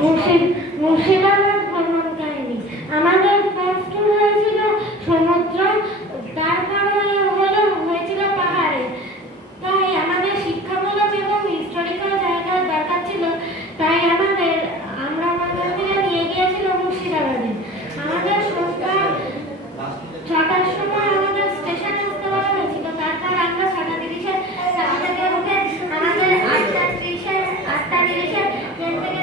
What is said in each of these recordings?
মুর্শিদাবাদ ভ্রমণ কাহিনী। আমাদের ফার্স্ট ট্যুর হয়েছিল সমুদ্র, তারপরে হয়েছিল পাহাড়ে। তাই আমাদের শিক্ষামূলক এবং হিস্টোরিক্যাল জায়গার দরকার ছিল, তাই আমরা আমাদেরকে নিয়ে গিয়েছিল মুর্শিদাবাদে। আমাদের সন্ধ্যা 6টার সময় আমাদের স্টেশনে আসতে বলা হয়েছিল। তারপর আমরা 6:30-এ থেকে উঠে আমাদের 8:30-এ ট্রেন থেকে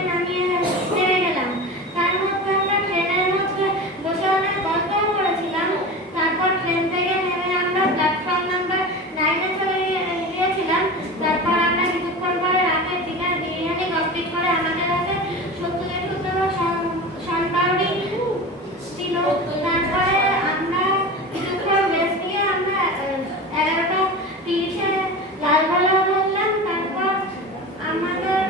নেমে গেলাম। তার মধ্যে আমরা ট্রেনের মধ্যে বসে অনেক গল্পও করেছিলাম। তারপর ট্রেন থেকে নেমে আমরা প্ল্যাটফর্ম নাম্বার 9-এ চলে গিয়েছিলাম। তারপর আমরা কিছুক্ষণ পরে রাতের ডিনার বিরিয়ানি কমপ্লিট করে আমাদের হাতে শনপাউরি ছিল। তারপরে আমরা কিছুক্ষণ রেস্ট নিয়ে আমরা 11:30-এ লালগোলা উঠলাম। তারপর আমাদের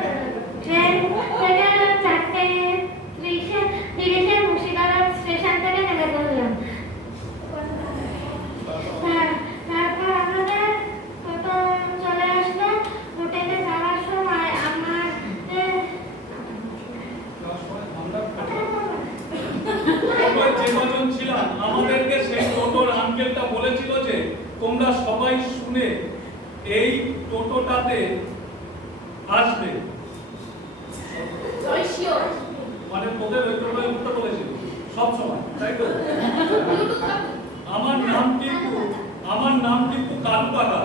ট্রেন থেকে 4:30-এ মুর্শিদাবাদ স্টেশন থেকে নেমে পড়লাম। তারপর আমাদের টোটো চলে আসলো। হোটেলে যাওয়ার সময় আমরা যে কজন ছিলাম আমাদেরকে সেই টোটোর আঙ্কেলটা বলেছিল যে তোমরা সবাই শুনে এই টোটোটাতে আসবে, মানে তোদের ওই টোটোয় উঠতে বলেছিল সব সময়, তাই তো? আমার নাম কিন্তু কালু কাকা।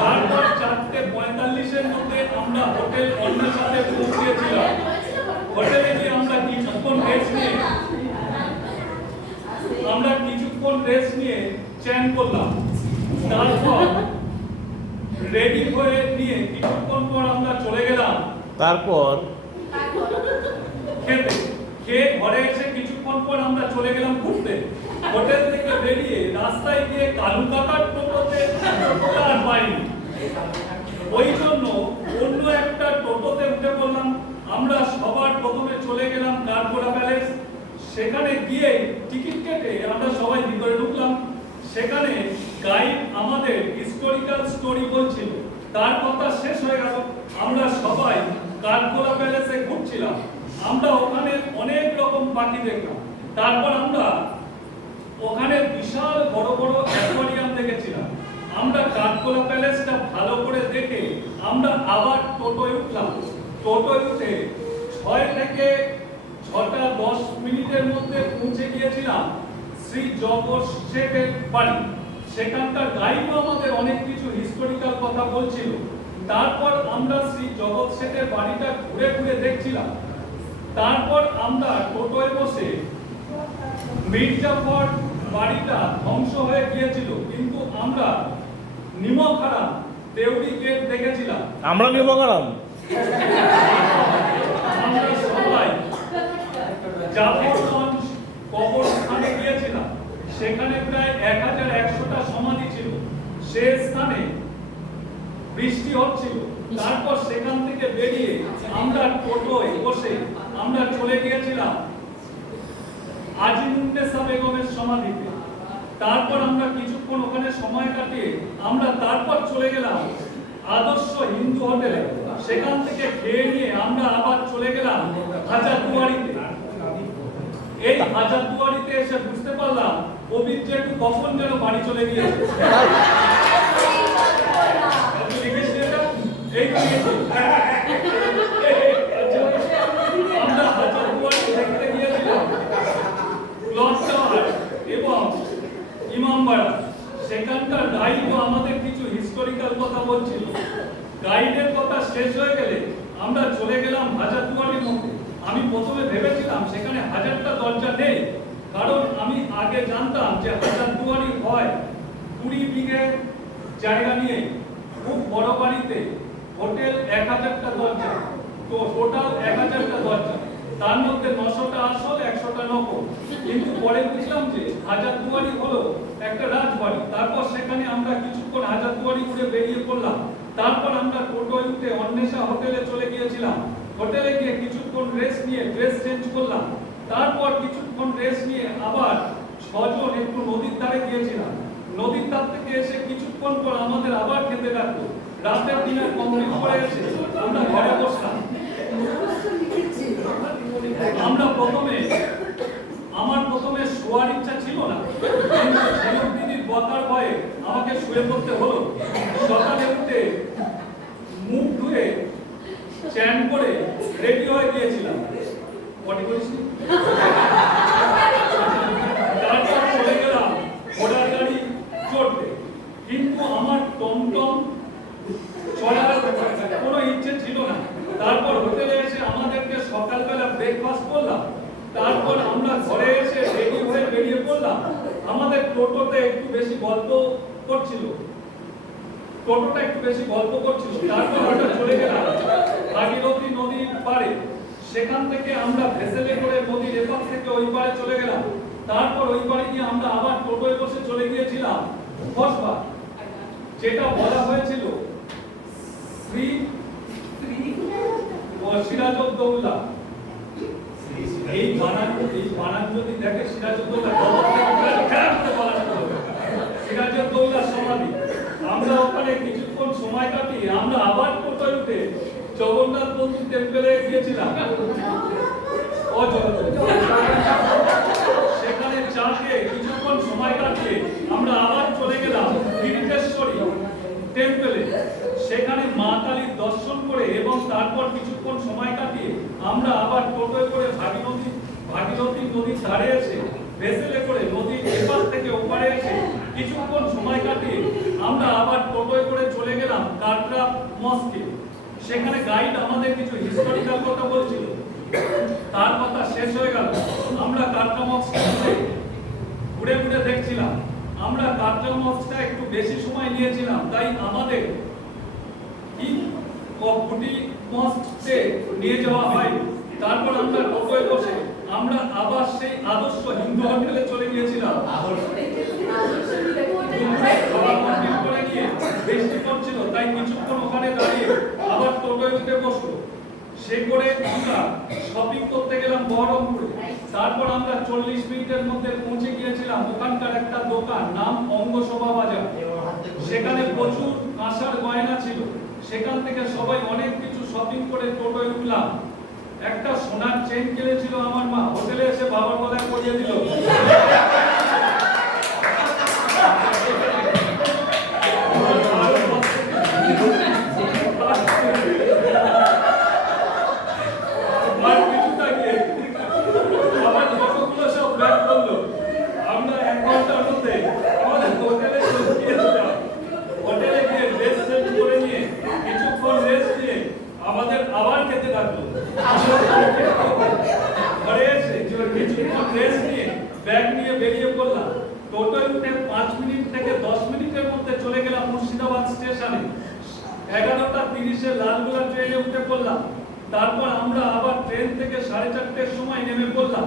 তারপর 4:45-এর মধ্যে আমরা হোটেল অন্যের সাথে পৌঁছেছিলাম। হোটেলে গিয়ে আমরা কিছুক্ষণ রেস্ট নিয়ে চ্যান করলাম। তারপর রেডি হয়ে নিয়ে কিছুক্ষণ পর আমরা চলে গেলাম। তারপর খেয়ে ঘরে এসে কিছুক্ষণ পর আমরা চলে গেলাম ঘুরতে। হোটেল থেকে বেরিয়ে রাস্তায় গিয়ে কালু কাকার টোটোতে আর পাইনি। ওই জন্য অন্য একটা টোটোতে উঠে পড়লাম। আমরা সবার প্রথমে চলে গেলাম কাঠগোড়া প্যালেস। সেখানে গিয়ে টিকিট কেটে আমরা সবাই ভিতরে ঢুকলাম। সেখানে গাইড আমাদের হিস্টোরিক্যাল স্টোরি বলছিল। তার কথা শেষ হয়ে গেল, আমরা সবাই কাঠগোড়া প্যালেসে ঘুরছিলাম। আমরা ওখানে অনেক রকম পাখি দেখলাম। তারপর আমরা ওখানে বিশাল বড় বড় অ্যাকোয়ারিয়াম দেখেছিলাম। আমরা কাঠগোড়া প্যালেসটা ভালো করে দেখে আমরা আবার টোটোয় উঠলাম। টোটোয় উঠে 6 থেকে 6:10 মধ্যে পৌঁছে গিয়েছিলাম শ্রী জগৎ শেঠের বাড়ি। সেখানকার গাইডও আমাদের অনেক কিছু হিস্টোরিক্যাল কথা বলছিল। তারপর আমরা শ্রী জগৎ শেঠের বাড়িটা ঘুরে ঘুরে দেখছিলাম। তারপর আমরা টোটোয় বসে মির্জাফর বাড়িটা ধ্বংস হয়ে গিয়েছিল, কিন্তু আমরা নিমখারাম দেউড়ি গেট দেখেছিলাম। আমরা নিমখারাম আমরা সবাই জাফরগঞ্জ কবরস্থানে গিয়েছিলাম। সেখানে প্রায় 1100টা সমাধি ছিল। সে স্থানে বৃষ্টি হচ্ছিল। তারপর সেখান থেকে বেরিয়ে আমরা টোটোয় বসে আমরা চলে গিয়েছিলাম আজিমুন্নেসা বেগমের সমাধিতে। তারপর আমরা কিছুক্ষণ ওখানে সময় কাটিয়ে আমরা তারপর চলে গেলাম আদর্শ হিন্দু হোটেলে। সেখান থেকে খেয়ে নিয়ে আমরা আবার চলে গেলাম হাজারদুয়ারিতে। এই হাজারদুয়ারিতে এসে বুঝতে পারলাম কবির জেঠু কখন যেন বাড়ি চলে গিয়েছে। আমরা হাজারদুয়ারি দেখতে গিয়েছিলাম ক্লক টাওয়ার এবং ইমামবাড়া। সেখানকার গাইড আমাদের কিছু হিস্টোরিক্যাল কথা বলছিল। গাইডের কথা শেষ হয়ে গেলে আমরা চলে গেলাম হাজারদুয়ারির মধ্যে। আমি প্রথমে ভেবেছিলাম সেখানে 1000টা দরজা নেই, কারণ আমি আগে জানতাম যে হাজারদুয়ারি হয় 20 বিঘে জায়গা নিয়ে খুব বড় বাড়িতে হোটেল 1000টা দরজা, তো টোটাল 1000টা দরজা, তার মধ্যে 900টা আসল 100টা নকল। কিন্তু পরে বুঝলাম যে হাজারদুয়ারি হলো একটা রাজবাড়ি। তারপর সেখানে আমরা কিছুক্ষণ হাজারদুয়ারি ঘুরে বেরিয়ে পড়লাম। তারপর আমরা টোটোয় উঠে অন্বেষা হোটেলে চলে গিয়েছিলাম। হোটেলে গিয়ে কিছুক্ষণ রেস্ট নিয়ে ড্রেস চেঞ্জ করলাম। তারপর কিছুক্ষণ রেস্ট নিয়ে আবার 6 জন একটু নদীর ধারে গিয়েছিলাম। নদীর ধার থেকে এসে কিছুক্ষণ পর আমাদের আবার খেতে ডাকলো। রাতের ডিনার কমপ্লিট করে এসে আমরা ঘরে বসলাম। শুয়ে পড়তে হলো। সকালে উঠে মুখ ধুয়ে চ্যান করে রেডি হয়ে গিয়েছিলাম। পটি করিসনি? তারপর চলে গেলাম ঘোড়ার গাড়ি চড়তে, কিন্তু আমার টমটম চলার কোনো ইচ্ছে ছিল না। তারপর হোটেলে এসে আমাদেরকে সকালবেলা ব্রেকফাস্ট করলাম। তারপর আমরা ঘরে এসে রেডি হয়ে বেরিয়ে পড়লাম। আমাদের টোটোতে একটু বেশি গল্প করছিল। তারপর আমরা চলে গেলাম ভাগীরথী নদীর পাড়ে। সেখান থেকে আমরা ভেসেলে করে নদীর এপার থেকে ওই পাড়ে চলে গেলাম। তারপর ওই পাড়ে গিয়ে আমরা আবার টোটোয় বসে চলে গিয়েছিলাম কসবা, যেটা বলা হয়েছিল শ্রী সিরাজউদ্দৌলা। এই বানান যদি দেখে সিরাজউদ্দৌলা সিরাজউদ্দৌলা সমাধি। আমরা ওখানে কিছুক্ষণ সময় কাটিয়ে আমরা আবার টোটোয় উঠে জগন্নাথ মন্দির টেম্পলে গিয়েছিলাম। সেখানে চা খেয়ে কিছুক্ষণ সময় কাটিয়ে আমরা আবার চলে গেলাম গিরিটেশ্বরী টেম্পলে। সেখানে মা কালীর দর্শন করে এবং তারপর কিছুক্ষণ সময় কাটিয়ে আমরা আবার টোটোয় করে ভাগীরথী নদীর ধারে এসে ভেসেলে করে নদীর এপার থেকে ওপারে এসে কিছুক্ষণ সময় কাটিয়ে আমরা আবার টোটোয় করে চলে গেলাম কাটরা মস্কে। সেখানে গাইড আমাদের কিছু হিস্টোরিক্যাল কথা বলছিল। তার কথা শেষ হয়ে গেল, আমরা কাটরা মস্কে ঘুরে ঘুরে দেখছিলাম। আমরা কাটরা মস্কটা একটু বেশি সময় নিয়েছিলাম, তাই আমাদের ফুটি মস্কে নিয়ে যাওয়া হয়। তারপর আমরা টোটোয় বসে আমরা আবার সেই আদর্শ হিন্দু হোটেলে চলে গিয়েছিলাম। বৃষ্টি পড়ছিল, তাই কিছুক্ষণ ওখানে দাঁড়িয়ে আবার টোটোয় উঠে বসলো। সে করে আমরা শপিং করতে গেলাম বহরমপুরে। তারপর আমরা 40 মিনিটের মধ্যে পৌঁছে গিয়েছিলাম ওখানকার একটা দোকান, নাম অঙ্গশোভা বাজার। সেখানে প্রচুর কাঁসার গয়না ছিল। সেখান থেকে সবাই অনেক কিছু শপিং করে টোটোয় উঠলাম। একটা সোনার চেন কিনেছিল আমার মা, হোটেলে এসে বাবার গলায় পরিয়ে দিল। ব্যাগ নিয়ে বেরিয়ে পড়লাম। টোটোয় উঠে 5 মিনিট থেকে 10 মিনিটের মধ্যে চলে গেলাম মুর্শিদাবাদ স্টেশনে। 11:30 লালগোলা ট্রেনে উঠে পড়লাম। তারপর আমরা আবার ট্রেন থেকে 4:30টার সময় নেমে পড়লাম।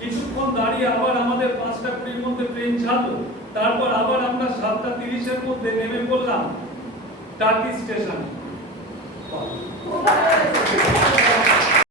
কিছুক্ষণ দাঁড়িয়ে আবার আমাদের 5:20 মধ্যে ট্রেন ছাড়লো। তারপর আবার আমরা 7:30 মধ্যে নেমে পড়লাম টাকি স্টেশনে।